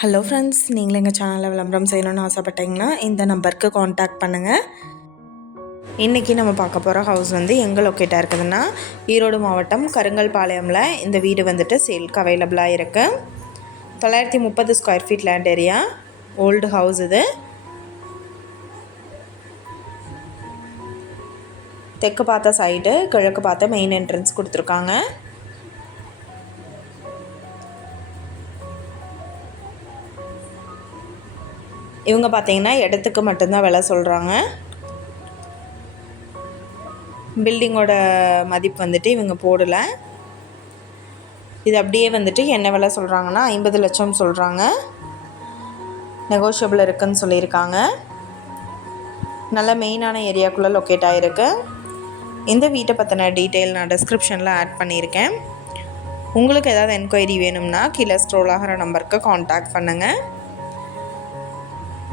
Hello friends நீங்களும் எங்கள் சேனலில் விளம்பரம் செய்யணும்னு ஆசைப்பட்டீங்கன்னா இந்த நம்பருக்கு காண்டாக்ட் பண்ணுங்கள் இன்றைக்கி நம்ம பார்க்க போகிற ஹவுஸ் வந்து எங்கே லொக்கேட்டாக இருக்குதுன்னா ஈரோடு மாவட்டம் கருங்கல் பாளையமில் இந்த வீடு வந்துட்டு சேல்க்கு அவைலபிளாக இருக்குது தொள்ளாயிரத்தி முப்பது square feet land area old house இது. தெற்கு பார்த்த சைடு கிழக்கு பார்த்த மெயின் என்ட்ரன்ஸ் கொடுத்துருக்காங்க. இவங்க பார்த்தீங்கன்னா இடத்துக்கு மட்டும்தான் விலை சொல்கிறாங்க பில்டிங்கோட மதிப்பு வந்துட்டு இவங்க போடலை. இது அப்படியே வந்துட்டு என்ன விலை சொல்கிறாங்கன்னா ஐம்பது லட்சம் சொல்கிறாங்க நெகோஷியபிள் இருக்குன்னு சொல்லியிருக்காங்க. நல்ல மெயினான ஏரியாக்குள்ளே லொக்கேட் ஆகிருக்கு இந்த வீட்டை பற்றின டீட்டெயில் நான் டிஸ்கிரிப்ஷனில் ஆட் பண்ணியிருக்கேன். உங்களுக்கு ஏதாவது என்கொயரி வேணும்னா கீழே ஸ்ட்ரோல் ஆகிற நம்பருக்கு காண்டாக்ட் பண்ணுங்கள்